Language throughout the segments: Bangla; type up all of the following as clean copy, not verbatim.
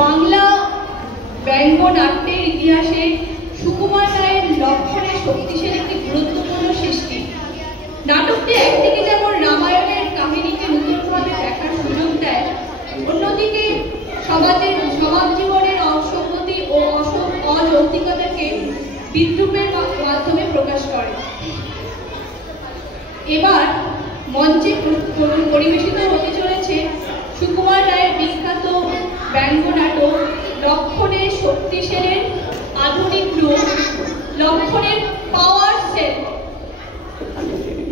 বাংলা ব্যঙ্গনাট্যের ইতিহাসে সুকুমার রায়ের লক্ষণের শক্তিশালী একটি গুরুত্বপূর্ণ সৃষ্টি। নাটকটি একদিকে যেমন রামায়ণের কাহিনীকে নতুনভাবে দেখার সুযোগ দেয়, অন্যদিকে সমাজ জীবনের অসঙ্গতি ও অযৌক্তিকতাকে বিদ্রূপের মাধ্যমে প্রকাশ করে। এবার মঞ্চে পরিবেশিত হতে চলেছে সুকুমার রায়ের বিখ্যাত ব্যঙ্গনাটক লক্ষণের শক্তিশালীর আধুনিক রূপ, লক্ষণের পাওয়ার সেট।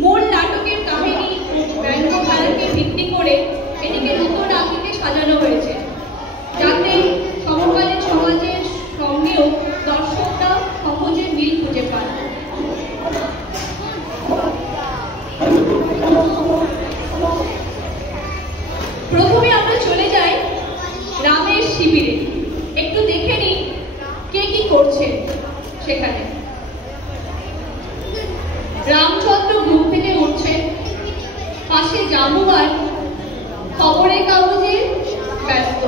মূল নাটকের কাহিনী ও ব্যঙ্গধারাকে ভিত্তি করে এটিকে নতুন আকৃতিতে সাজানো হয়েছে, যাতে সমকালীন সমাজের সঙ্গেও দর্শকরা সহজে মিল খুঁজে পান। প্রথমে আমরা চলে যাই রামের শিবিরে, একটু দেখে নিই কে কি করছে সেখানে। রামচন্দ্র ঘুম থেকে উঠছেন, পাশে জামুয়ার খবরের কাগজে ব্যস্ত।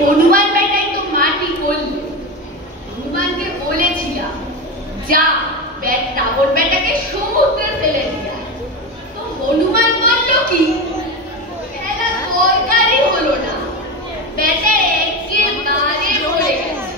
হনুমান বেটাই তো মাটি করল। হনুমানকে বলেছিলাম যা টাগর বেটাকে সমুদ্রে ফেলে দিয়া, তো হনুমান বলল কি দরকারই হলো না, বেটা একেবারে মরে গেছে।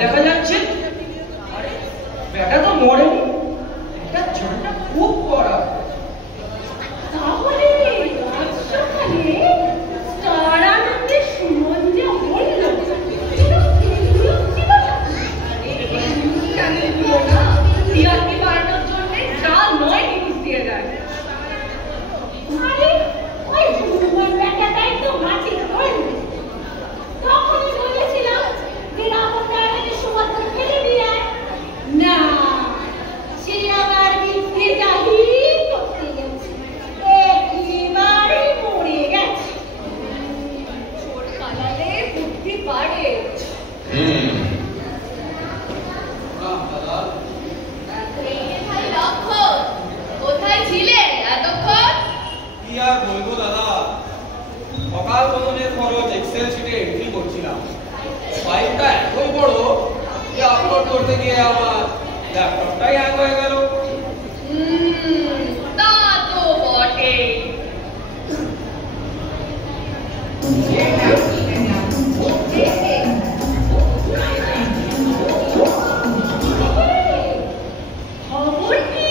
দেখা যাচ্ছে বেটা তো মরেনি, এটা ঝড়টা খুব কড়া। তাহলে তারানন্দে সুমন যে বলল দিনের খরচ এক্সেল শিটে এন্ট্রি করছিলাম। ফাইলটা এতই বড় যে আপলোড করতে গিয়ে আমার ল্যাপটপটাই হ্যাং হয়ে গেল। তা তো বটে। খবর কি?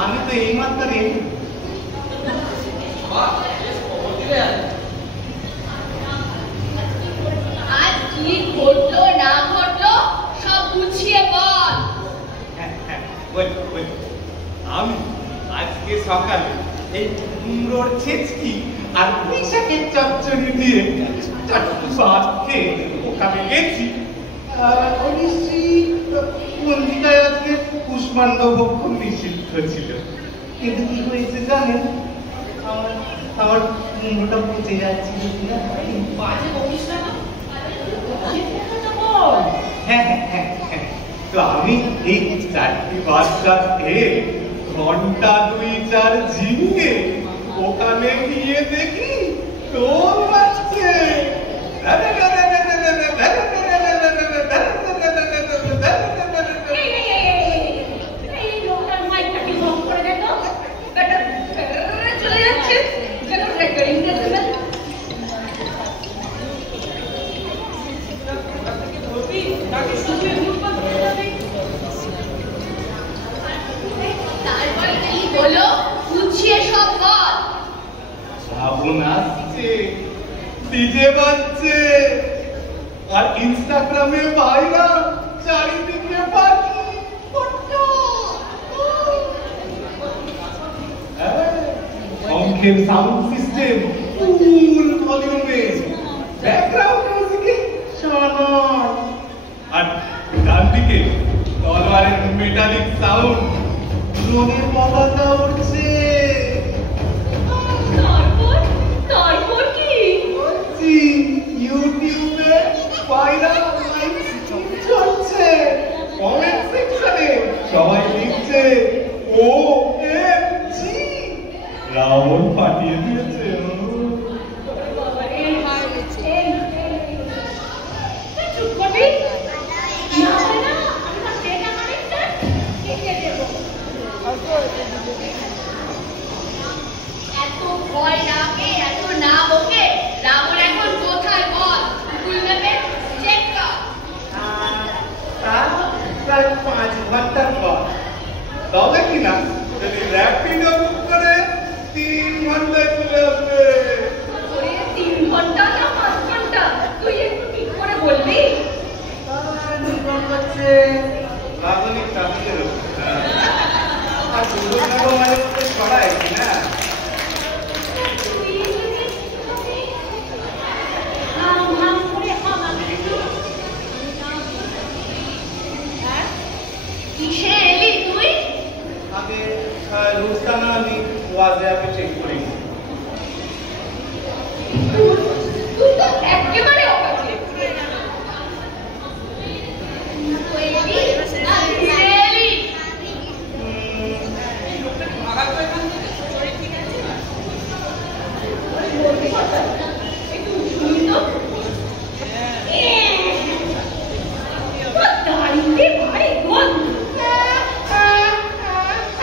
আমি তো এই মাত্র আজ কি ঘটলো না ঘটলো সব বুঝিয়ে বল। আমি আজকে সকালে এই কুমড়োর ছেচকি আর পুঁইশাকের চচ্চড়ি দিয়ে ভাত খেয়ে ওখানে গেছি। পঞ্জিকায় আজকে কুষ্মাণ্ড ভক্ষণ নিষিদ্ধ ছিল, কিন্তু কি হয়েছে জানেন, আমার কুমড়োটা পচে যাচ্ছিল কিনা। বাজে বলিস না। হ্যাঁ হ্যাঁ হ্যাঁ হ্যাঁ, তো আমি এই চারটি বাচ্চা খেয়ে ঘন্টা 2-4 ঝিমিয়ে ওখানে গিয়ে দেখি তোর বাচ্চে। চলে যাচ্ছে যেন রেকর্ডিং করতে। তারপরে কি হলো বুঝিয়ে সব বল। শ্রাবণ আসছে, ডিজে বাজছে, আর ইনস্টাগ্রামে ভাইরাল, চারিদিকে পাখি ফটো। শঙ্খের সাউন্ড সিস্টেম ফুল ভলিউমে, ব্যাকগ্রাউন্ড মিউজিকে শোনায়, আর ডান দিকে তলোয়ারের মেটালিক সাউন্ড, ড্রোনের পতাকা উড়ছে। তারপর কি? বলছি ইউটিউবে ভাইরাল লাইভ স্ট্রিম চলছে, কমেন্ট সেকশনে সবাই লিখছে OMG, রাবণ পাঠিয়ে দিয়েছে। চুপ করবি না, হয় না আমরা ডেটা কানেক্টর কেটে দেব। এত ভয় লাগে, এত না বকে। রাবণ এখন কোথায় বল? গুগল ম্যাপে চেক কর। প্রায় 5 ঘন্টার পর, তবে কিনা যদি র্যাপিডো বুক করে 3 ঘন্টায় চলে আসবে। ওরে 3 ঘন্টা না 5 ঘন্টা? তুই একটু ঠিক করে বলবি? নির্ভর করছে রাজনীতি ট্রাফিকের উপর। আর দুর্ঘটনা মাঝে মধ্যে ছড়ায় কিনা। কিসে এলি তুই? আগে রুস্তানা আমি ওয়াজে আপে চেক করি। তুই তো একেবারে অকাজে। এলি একটু শুনি তো। দাঁড়িয়ে ভাই গন্ধ।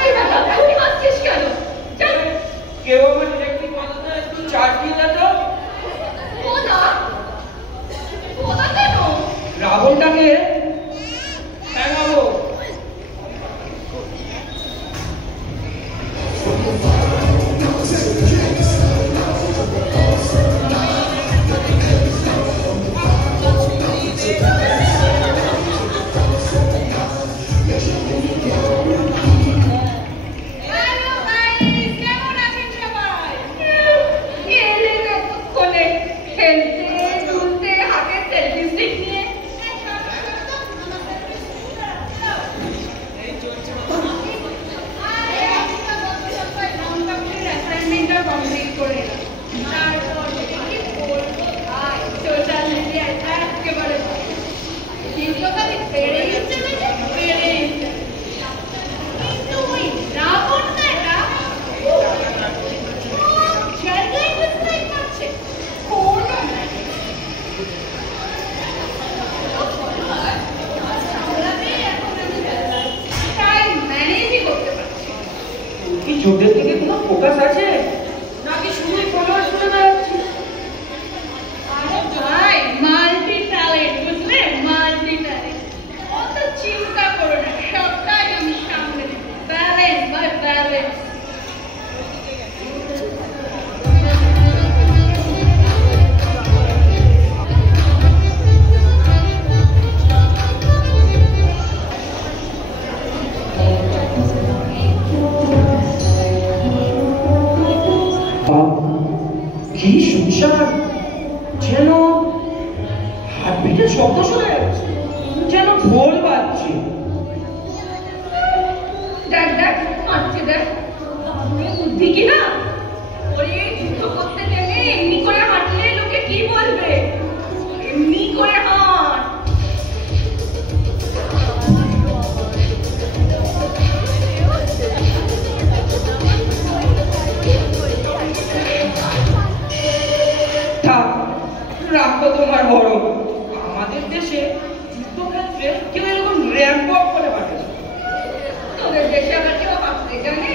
এই বাবা, তুই হাসছিস কেন? চল। কেউ চোখের দিকে কোনো ফোকাস আছে নাকি শুধুই ফলোয়ার শুনে বেড়াচ্ছি? আরে ভাই, মাল্টি ট্যালেন্ট, বুঝলে? Multi talent. অত চিন্তা করো না, সবটাই আমি সামনে দেব। Balance by balance. কি সুবিশাল, যেন হার্টবিটের শব্দ শুনে যাচ্ছে, যেন ঢোল বাজছে। দেখ দেখ, হাঁটছে দেখ। বাবুরে বুদ্ধি কি না? ওরে যুদ্ধ করতে গেলে এমনি করে হাঁটলে লোকে কি বলবে? এমনি করে হাঁট। থাক, রাখো তোমার বড়। আমাদের দেশে যুদ্ধক্ষেত্রে কেউ এরকম র্যাম্প ওয়াক করে হাঁটে না। তোদের দেশে আবার কেউ হাঁটতে জানে?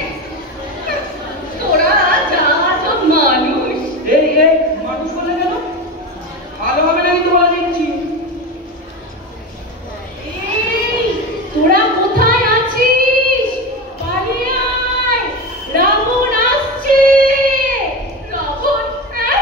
তোরা যা তো মানুষ। এই এই মানুষ বলে গেল, ভালো হবে না কিন্তু বলে দিচ্ছি। এই, তোরা কোথায় আছিস? পালিয়ে আয়, রাবণ আসছে। রাবণ? হ্যাঁ?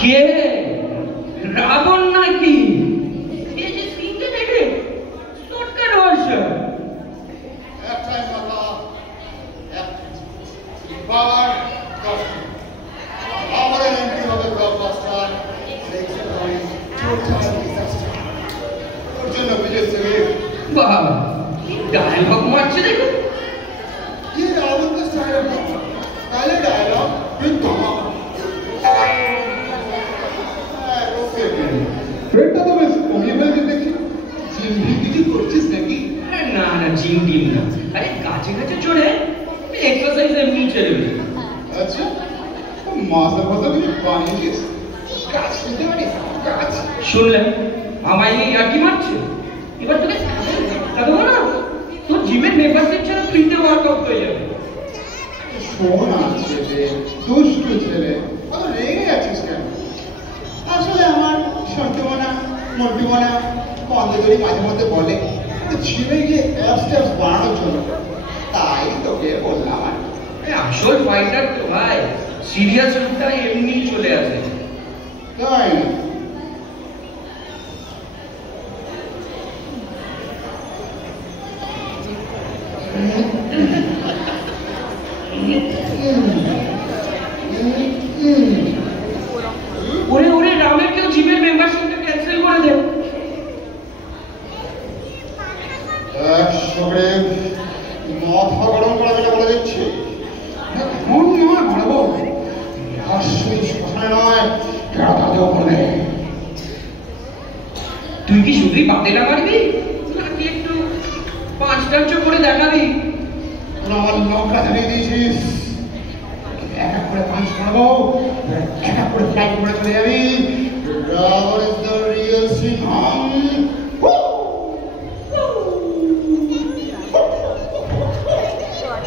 কে? রাবণ নাকি? এই যে সিনটা দেখে সরকার হয়েছে। একটাই কথা, এবার আমাদের এমপি হবে ব্লকবাস্টার, ওর জন্য বিজয় সিং বাবা, কি ডায়লগ মারছে দেখো। ये रावण का स्टाइल है, पहले डायलॉग फिर धमाका। পেটটা তো বেশ কমিয়ে ফেলছিস দেখি, জিম্মি কিছু করছিস নাকি? না না, জিম টিম না, আরে গাছে গাছে চড়ে এক্সারসাইজ এমনি চলবে। আচ্ছা, মাথা কথা কিছু বানিয়েছিস? কাজ নিতে পারিস? কাজ শুনলেন আমায় এই আটি মারছে, এবার তোকে ধাক্কা দেবো না, তোর জিমের মেম্বারশিপ ছাড়া ফ্রিতে ওয়ার্কআউট হয়ে যাবে। শোন আছে রে, দুষ্টু ছেলে, অত রেগে আছিস কেন? আসলে আমার সন্টুমনা মন্টুমনা বন্ধুদেরই মাঝে মধ্যে বলে ছিঁড়ে গিয়ে অ্যাপস বানানোর জন্য, তাই তোকে বললাম। আর আসল ফাইটার তো ভাই সিরিয়াস রূপটা এমনি চলে আসে। তাই না? ওরে ওরে, রামের কেউ জিমের মেম্বারশিপটা ক্যান্সেল করে দেন। একসঙ্গে মাথা গরম করা যেটা বলে দিচ্ছি, এখন নয় মারবো, আসলে শ্মশানে নয়, কেরাতাতেও করবে। তুই কি শুধুই পাতেলা মারবি নাকি একটু পাঁচটার চোখ করে দেখাবি? তোরা আমার নখরা ধরিয়ে দিয়েছিস, এক এক করে পাঁচ মারবো, এক এক করে ফ্লাইট করে চলে যাবি। Ravan is the real Singham.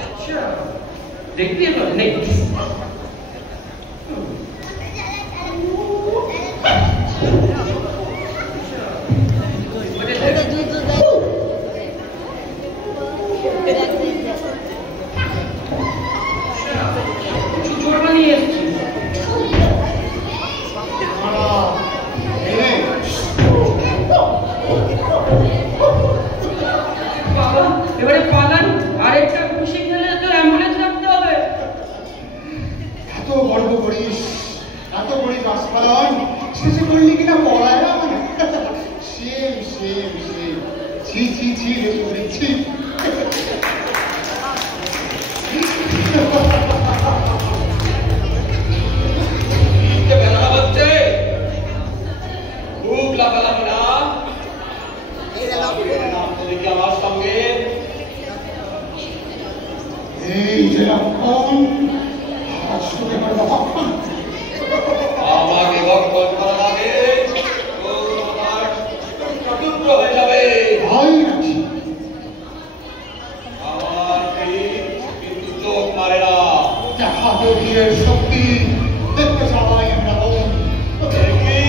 আচ্ছা, দেখবি এবার নেই। জোর বানিয়ে এসছি। বাবা, এবারে পালান, আরেকটা খুশি খেলে তো অ্যাম্বুলেন্স রাখতে হবে। এত গর্ব করিস, এত করিস রাজপালন, শেষে করলি কিনা পড়ায় না মানে। সেম সেম সেম, ছি ছি ছি রে সুরি, ছি। বেলা হচ্ছে, খুব লাফালাফি না। তোদেরকে আমার সঙ্গে যে লক্ষণ, আজ তোকে আমার লক্ষণ। আমাকে গঠন করার আগে তোর আমার টুকরো হয়ে যাবে। ভয় রাখি আমার কিন্তু চোখ মারে না। দেখা তো বীরের শক্তি, দেখতে সবাই আমরা বোন। দেখি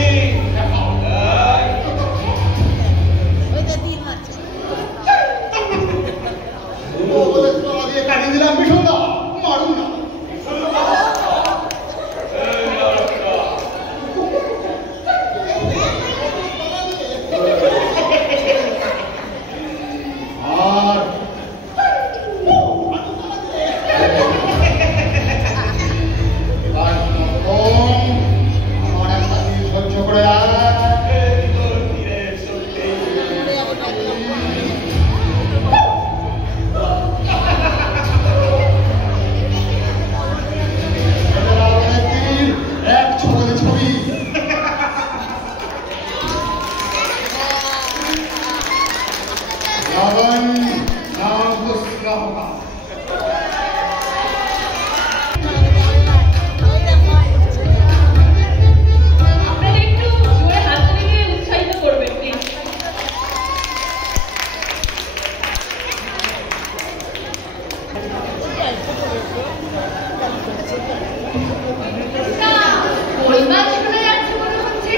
ও বলে তোরা দিয়ে কাটিয়ে দিলাম বিশুদ্ধা, মারুন না। আর আমার একটা জিনিস সহ্য করে এক ছবি ছবি রাবণ নাম পুষ্করা আপনারা একটু জোরে হাততালি দিয়ে উৎসাহিত করবেন প্লিজ। না, গোলমাল শোনা যাচ্ছে মনে হচ্ছে।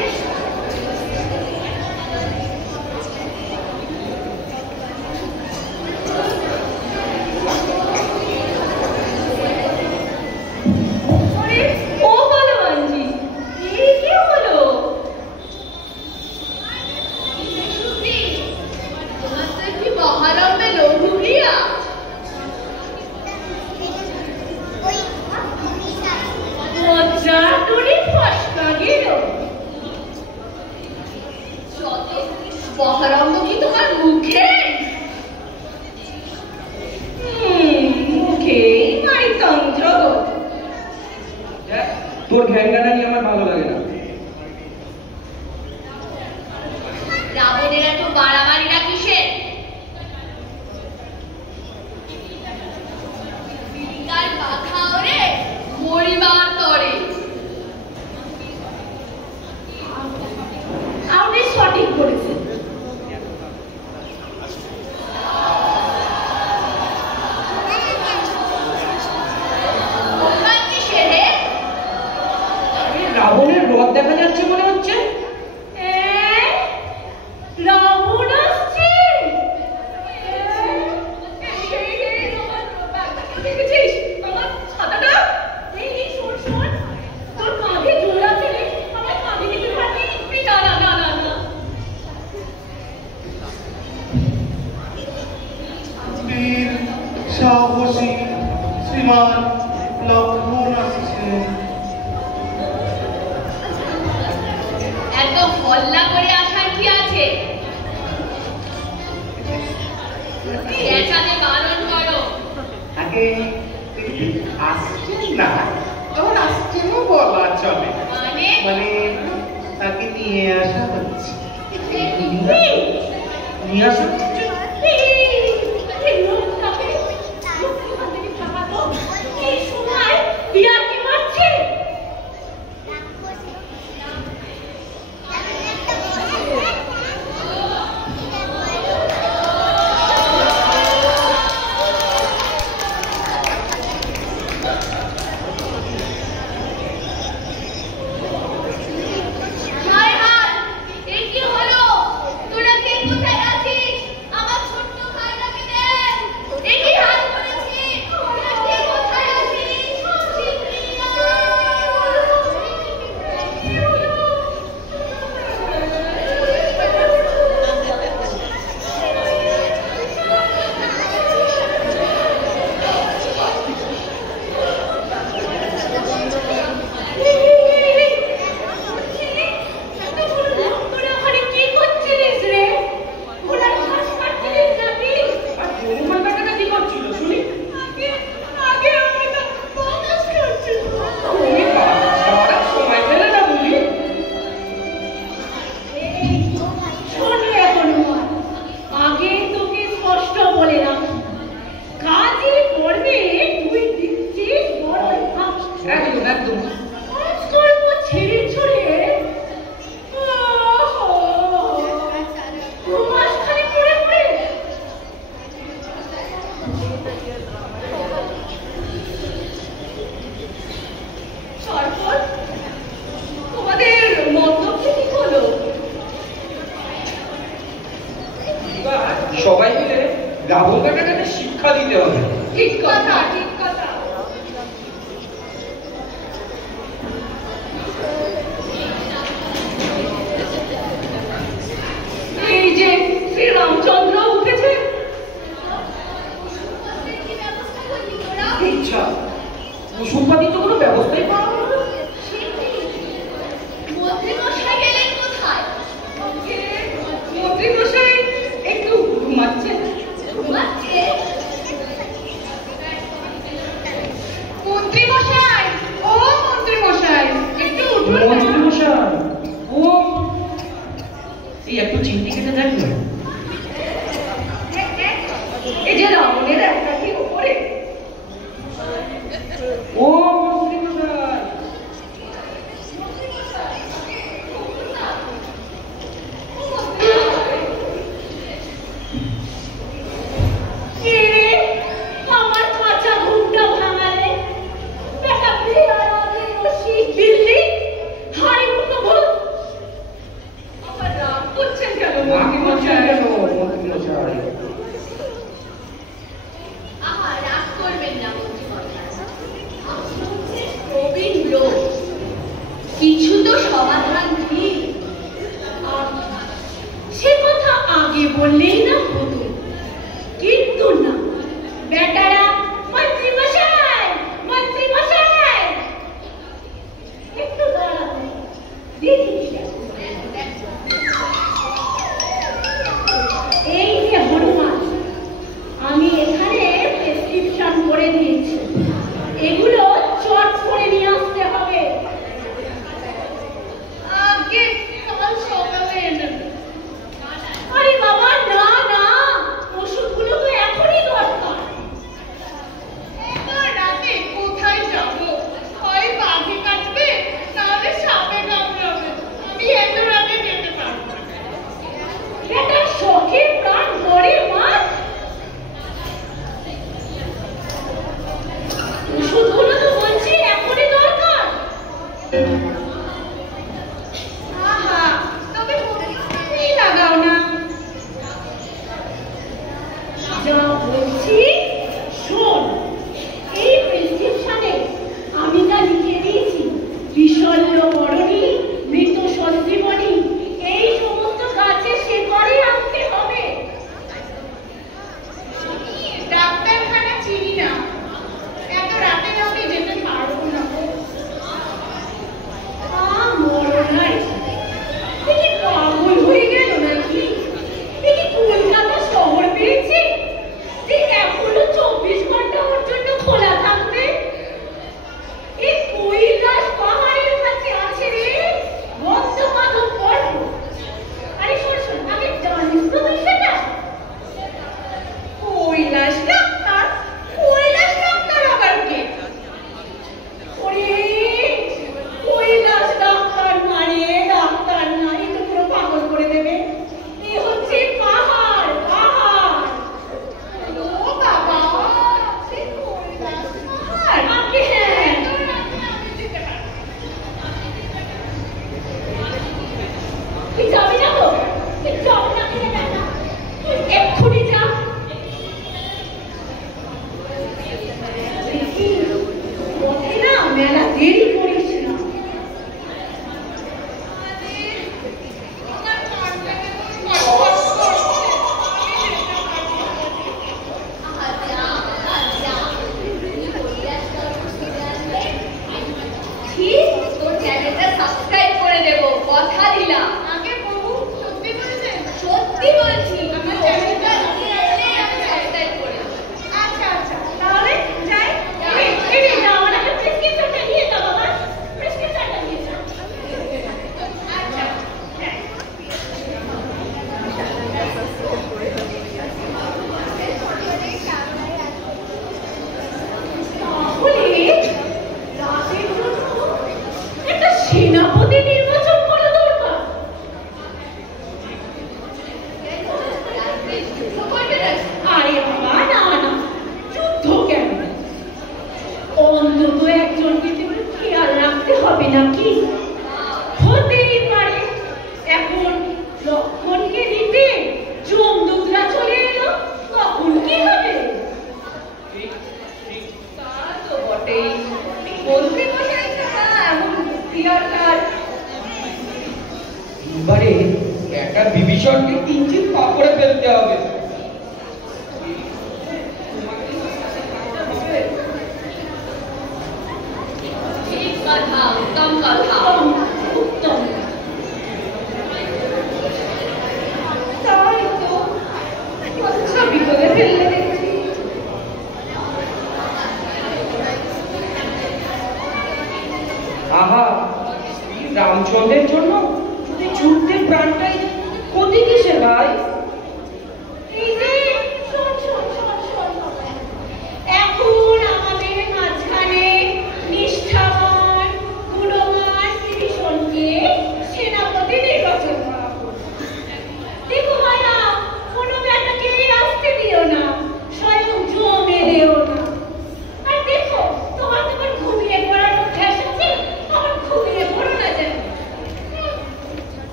আরে, ও বলবানজি, এই কি হলো? সুতি, তোমার তো একটি মহারম্ভে লৌহুরিয়া। মজা টুরি ফসকা গেল। যত মহারম্ভ কি তোমার মুখে? মুখে মাইতং জগৎ। দেখ, তোর ঘ্যানঘ্যানা নিয়ে আমার ভালো লাগে না। রাবণের এত বাড়াবাড়িরা কিসের? বিকাল বাধা ওরে মরিবার তরে। আপনি সঠিক করেছেন। অভিমান কিসের রে? আরে, রাবণের রথ দেখা যাচ্ছে মনে হচ্ছে। রাবণ আসছে। দেখেছিস আমার ছাতাটা? এই শোন শোন, তোর কাঁধে জোর আছে রে, আমার কাঁধে কিছু থাকি। না না না না না, বীর সাহসী শ্রীমান লক্ষ্মণ আসছেন। এত হল্লা করে আসার কি আছে? এটাকে বারণ করো। আগে আসছেন না, তখন আসছেনও বলা চলে। মানে তাকে নিয়ে আসা হচ্ছে। নিয়ে আসো। এই সময় বিরাট কি মারছে? জয় হাত, এ কি হলো? তোরা কে কোথায় আছিস? সবাই মিলে গাভনটাকে শিক্ষা দিতে হবে। ঠিক কথা, ঠিক কথা। এই যে শ্রীরামচন্দ্র উঠেছে। ইচ্ছা কুসুমপাতি তো কোনো ব্যবস্থাই পাওয়া গেল না। মন্ত্রীমশাই গেলেন কোথায়? মন্ত্রীমশাই একটু ঘুমাচ্ছেন। ঘুমাচ্ছে? মন্ত্রীমশাই, ও মন্ত্রীমশাই, একটু উঠুন না। মন্ত্রীমশাই, ও এই একটু চিমটি কেটে দেখবেন। এই যে রাবণের একাকি উপরে। ও মন্ত্রীমশাই, আমার কাঁচা ঘুমটা ভাঙালে বেটা বিহারাতে রসিক বিল্লি হাড়ি মুখো ভূত। আমার রাগ করছেন কেন মন্ত্রীমশাই? মন্ত্রীমশাই আহা, রাগ করবেন না মন্ত্রীমশাই। আপনি হচ্ছেন প্রবীণ লোক, কিছু তো সমাধান ঠিক। সে কথা আগে বললেই না হতো, কিন্তু না, বেটারা মন্ত্রীমশাই, মন্ত্রীমশাই একটু দাঁড়ান, দেখিস। এই যে হনুমান, আমি এখানে প্রেসক্রিপশন করে দিয়েছি, এগুলো চট করে নিয়ে আসতে হবে। আগে কাল সকালে এনে দেব। আরে বাবা, না না, ওষুধগুলো তো এখনই দরকার।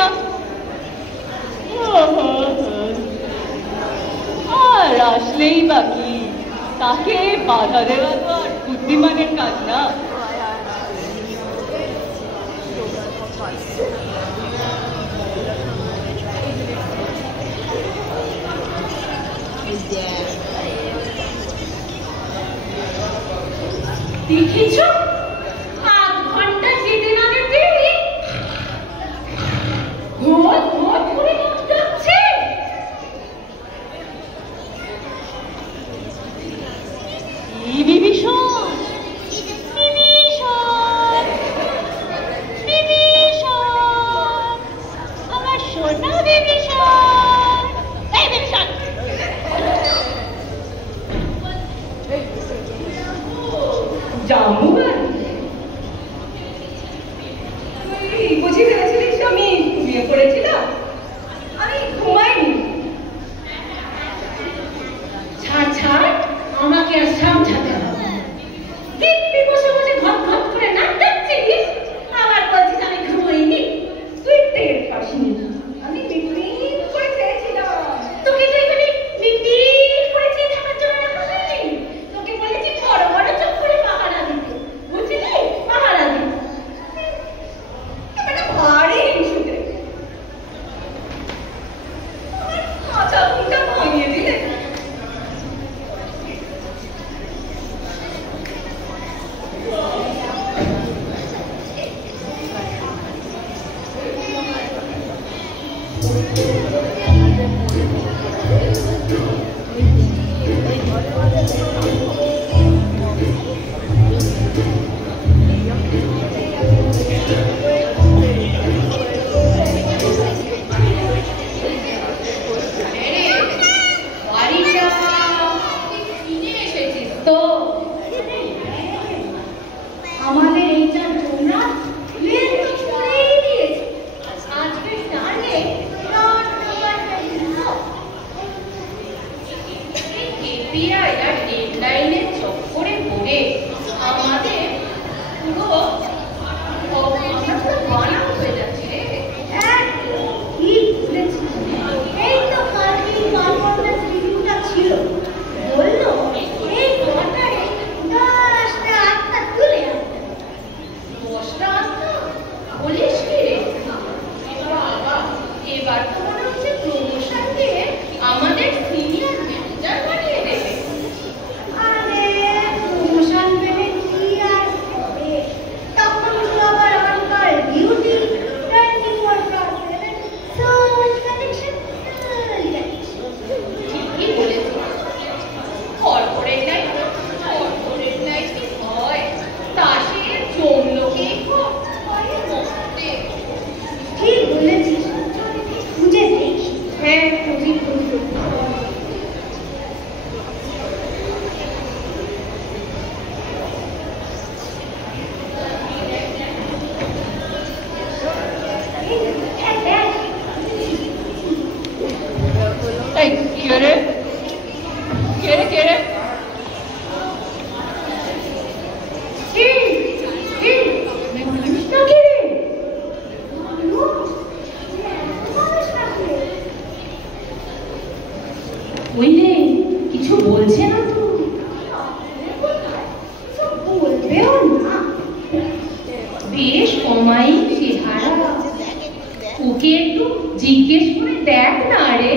না। আর আসলেই বাকি, তাকে বাধা দেওয়া তো আর বুদ্ধিমানের কাজ না। দেখেছ, আধ ঘন্টা যেতে না যেতেই ঘোর ঘোর করে যাচ্ছে। বিভীষণ, বিভীষণ, বিভীষণ, আমার সোনা বিভীষণ। এই বিভীষণ, জামুগান, তুই বুঝে ফেলেছিলিস আমি ঘুমিয়ে পড়েছিলাম? আমি ঘুমাইনি। ছাড় ছাড়, আমাকে আর সামঝাতে হবে। দিব্যি বসে বসে ঘট ঘট করে নাক ডাকছিস, আবার বলছিস আমি ঘুমাইনি। তুই টের পাসনি, আমি বিপিন করে চেয়েছিলাম। তোকে তো এখানে বিপিন করে চেয়ে থাকার জন্য রাখা হয়নি। তোকে বলেছি বড় বড় চোখ করে পাহারা দিতে, বুঝলি? পাহারা দিতে। মানে ভারী হিংসুটে। আমার কাঁচা ঘুমটা ভাঙিয়ে দিলে। বাড়িটা কিনে এসেছিস তো? আমাদের এইটা তোমরা লেন তো করেই দিয়েছো। আজকে জানে কেপিআই আর ডেডলাইনের চক্করে পড়ে আমাদের পুরো আমরা পুরো বানাও হয়ে যাচ্ছে রে। ঠিক বলেছিস। এই তো কালকেই পারফরমেন্স রিভিউটা ছিল, বললো এই কোয়ার্টারে 10টা 8টা তুলে আনতে। 10টা আনতো? বলিস কি রে? বাবা, এবার তো মনে হচ্ছে প্রমোশন দিয়ে আমাদের সিনিয়র ম্যানেজার বানিয়ে দেবে। আরে প্রমোশন পেলে কি আর হবে? তখন তো আবার অনকার ডিউটি 24/7 সোল কানেকশন। ঠিকই বলেছিস। কর্পোরেট লাইফ কি হয়? তা সে জমলো কে হয় মস্তে। ঠিক বলেছিস, খুঁজে দেখি। হ্যাঁ, খুবই খুশি। হ্যাঁ দেখ, এই কে রে? কে রে, কে রে? কি? কি? মানুষটা কে রে? বুঝলে, কিছু বলছে না তো? বলবেও না। বেশ কমাই চেহারা। ওকে একটু জিজ্ঞেস করে দেখ না রে।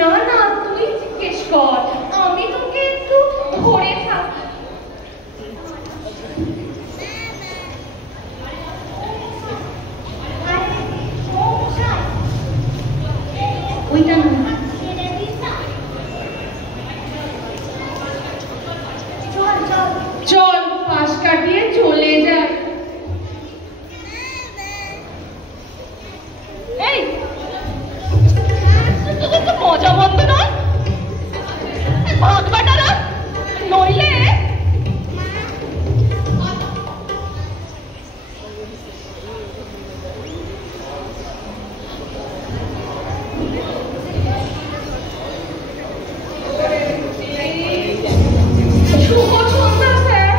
না না, তুই জিজ্ঞেস কর, আমি তোকে একটু ধরে থাক। ওইটা না, চল চল, চল পাশ কাটিয়ে চলে যায়। এই তোদের তো মজা বন্ধ নয়, ভাগ বাটারা, নইলে শুভ সন্ধ্যা স্যার।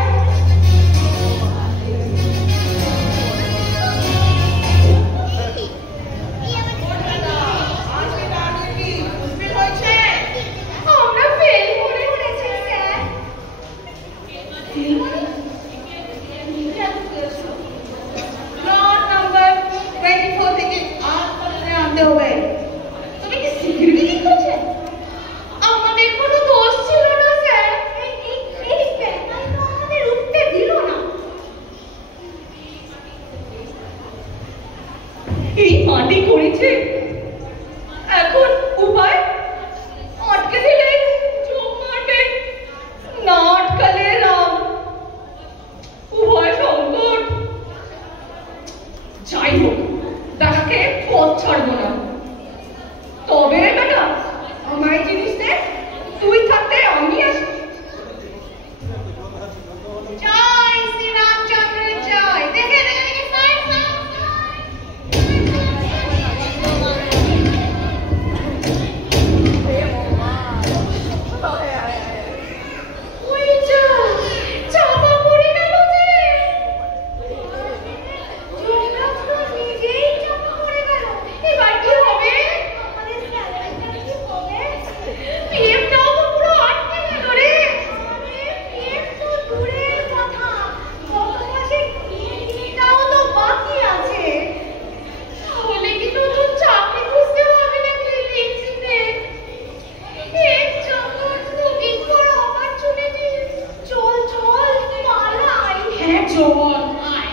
চল আয়।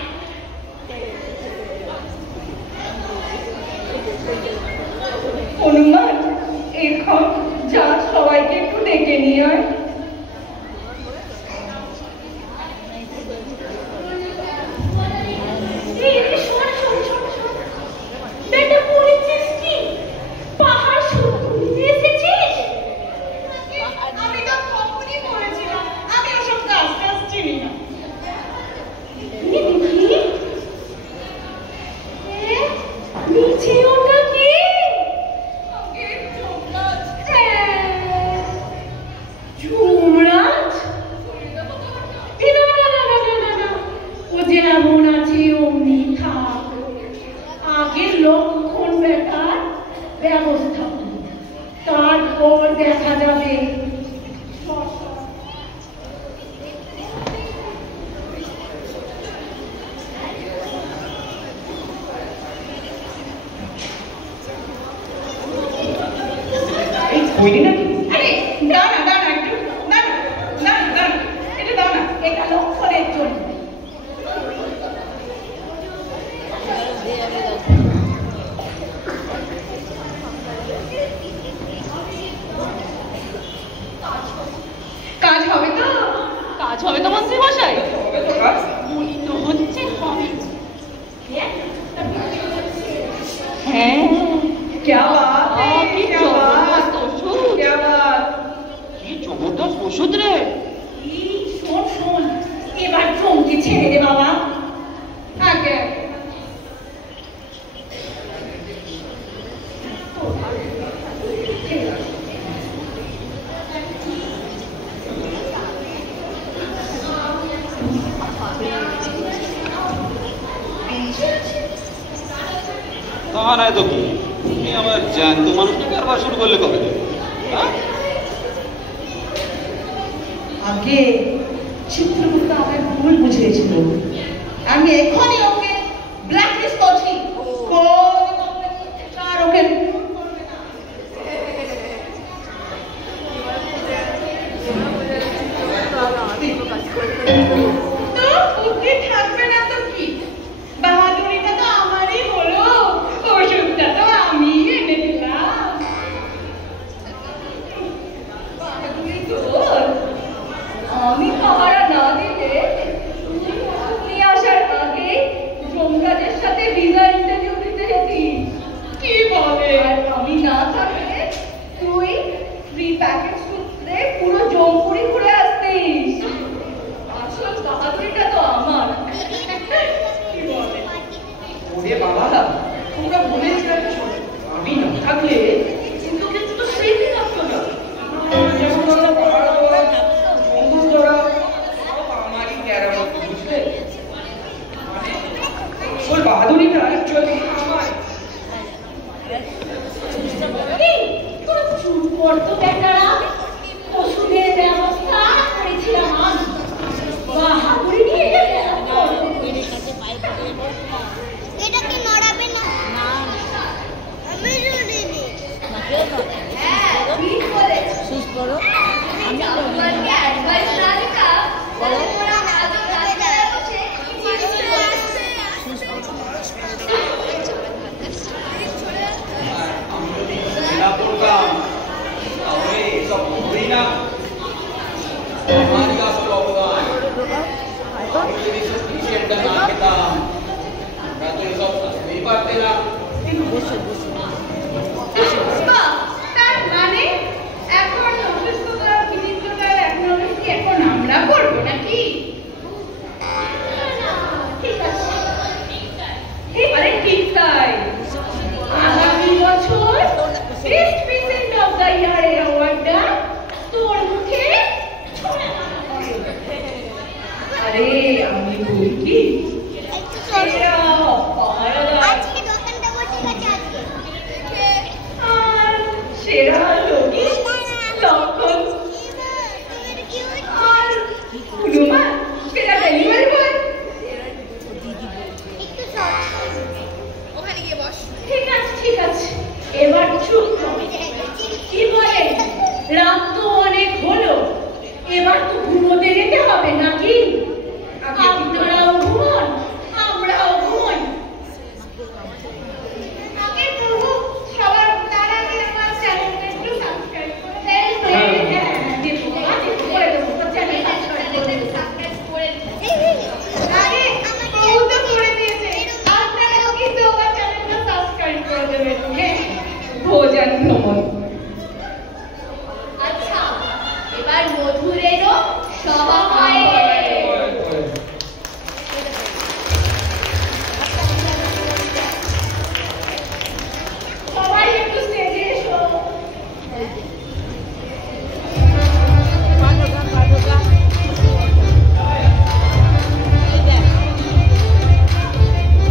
হনুমান এখন যা সবাইকে একটু ডেকে নিয়ে আয়। আমি তো তখনই বলেছিলাম আমি ওসব গাছ গাছ চিনি না। ব্যবস্থা তারপর দেখা যাবে। হইনি নাকি? আরে দাঁড়া দাঁড়া একটু দাঁড়া দাঁড়া দাঁড়া এটা দাঁড়া এটা লক্ষণের জন্য। কাজ হবে তো? কাজ হবে তো মন্ত্রী মশাই? হবে তো কাজ। তো হচ্ছে হবে। হ্যাঁ क्या बात है কি क्या बात জবরদস্ত ওষুধ, क्या बात। কি জবরদস্ত ওষুধ রে। শোন শোন এবার চমকে ছেড়ে দে বাবা। আগে তা নয় তো কি, তুমি আমার জ্যান্ত মানুষটা কারবার শুরু করলে কবে থেকে? হ্যাঁ? আগে চিত্রগুপ্ত আমায় ভুল বুঝিয়েছিল। আমি এখনই ওকে ব্ল্যাকলিস্ট করছি। আর ওকে বুদ্ধি থাকবে না তো কি, বাহাদুরিটা তো আমারই হলো, ওষুধটা তো আমি এনে দিলাম। বাহাদুরি তোর, আমি পাহারা না দিলে তুই ওষুধ নিয়ে আসার আগে যমরাজের সাথে ভিসা ইন্টারভিউ দিতে যেতিস। কি বলে? আর আমি না থাকলে তুই 3 প্যাকেট সূত্রে পুরো জমপুরি ঘুরে আসতিস। আসল বাহাদুরিটা তো আমার। কি বলে? ওরে বাবা, তোমরা বলেছিলে আমি না থাকলে কিন্তু কিছু তো সেটি থাকতো না। যেমন ধরো পাহাড় ধরা, জঙ্গল ধরা, সব আমারই কেরামত, বুঝলে? মানে ওর বাহাদুরিটা অ্যাকচুয়ালি আমার। এই, তোরা চুপ কর তো বেটারা। ওষুধের ব্যবস্থা করেছিলাম আমি। বাহাদুরি নিয়ে এলে এত। এটা কি নড়াবে না? আমি নড়িনি। হ্যাঁ, ঠিক বলেছিস। আমি তোমাকে অ্যাডভাইস না দিতাম, তাহলে তোরা আজকে রাস্তায় বসে চিড়ি করতে। আমি যদি না পড়তাম তাহলে এসব হতোই না। আমারই আসল অবদান। আমি যদি সত্যি সেটা না খেতাম আমরা তো এসব আসতেই পারতে না। বাহ, তার মানে এখন অসুস্থতার বিচিত্রতার acknowledge কি এখন আমরা করবো নাকি? ঠিক আছে। আরে ঠিক তাই। আগামী বছর best patient of the year এর অ্যাওয়ার্ডটা তোর মুখে ছড়া হবে। আরে আমি বলি কি সেরা পাহারাদার আজকে দোকানটা বসে গেছে আজকে। আর সেরা লোকই লক্ষণ আর হনুমান সেরা ডেলিভারি বয়। ওখানে গিয়ে বস। ঠিক আছে এবার চুপ কর। কি বলে, রাত তো অনেক হলো, এবার তো ঘুমোতে যেতে হবে নাকি? আপনারাও সবাই সবাই একটু স্টেজে এসো।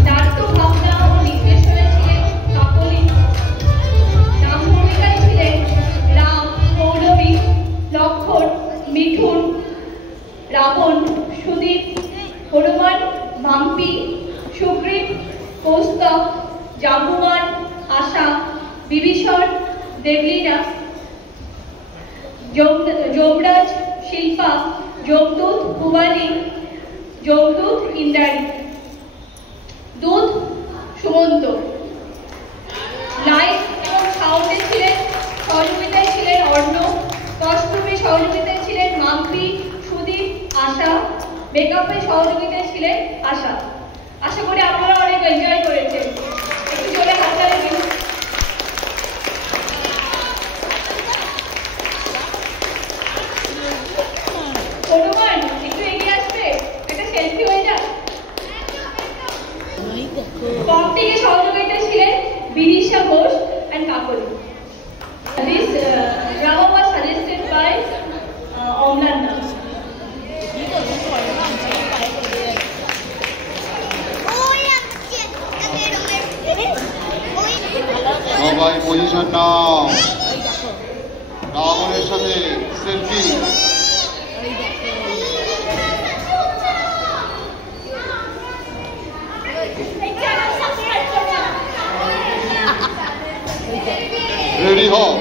নাট্য ভাবনা ও নির্দেশনা ছিলেন কাকলি। নাম ভূমিকায় ছিলেন রাম, পৌলমী, লক্ষণ, মিঠুন, রাবণ, সুদীপ, হনুমান, মাম্পি, সুগ্রীব, কৌস্তব, জাম্বুবান, আশা, বিভীষণ, দেবলীনা, যমরাজ, শিল্পা, যমদূত, কুমারী, যমদূত, ইন্দ্রাণী, দূত, সুমন্ত। লাইট এবং সাউন্ডে ছিলেন সহযোগিতায় ছিলেন অর্ণব, কস্টিউমে সহযোগিতায় ছিলেন মাম্পি, সুদীপ, আশা, মেকআপে সহযোগিতায় ছিলেন আশা। আশা করি আপনারা অনেক এনজয় করেছেন। একটু জোরে হাততালি দিন। হনুমান একটু এগিয়ে আসবে, একটা সেলফি হয়ে যাক। পপটিকে সহযোগিতায় ছিলেন Bidisha Ghosh and Kakoli. This drama was suggested by Omlanda. সবাই পজিশন নাও, রাবণের সাথে সেলফি। রেডি হও।